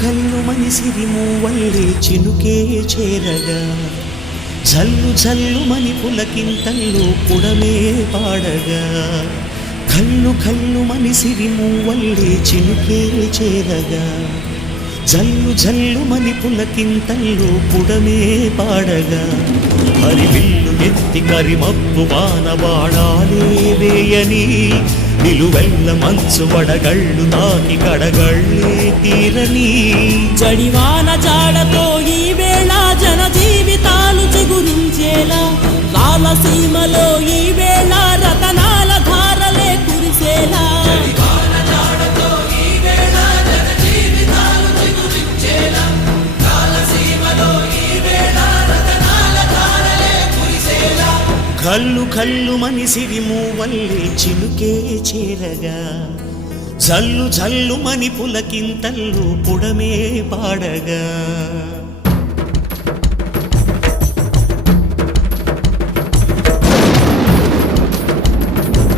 కల్లు మనిసిరి మూవల్లే చినుకే చేరగా జల్లు జల్లు మని పులకింతల్లో పుడమే పాడగా కల్లు మనిసిరి మూవల్లే చినుకే చేరగా జల్లు జల్లు మని పులకింతల్లో పుడమే పాడగా హరివిల్లు ఎత్తి కరిమప్పు వానవాడాలే వేయని నిలువెల్ల మంచు వడగళ్ళు తాకి కడగళ్ళే తీరని జడివాన జాడతో ఈ వేళ జన జీవితాలు చిగురించేలా రాలసీమలో ఈ వేళ రతనాల ధారలే కురిసేలా కల్లు మనిసిరి మూవల్లే చినుకే చేరగా జల్లు జల్లు మని పులకింతల్లు పుడమే పాడగా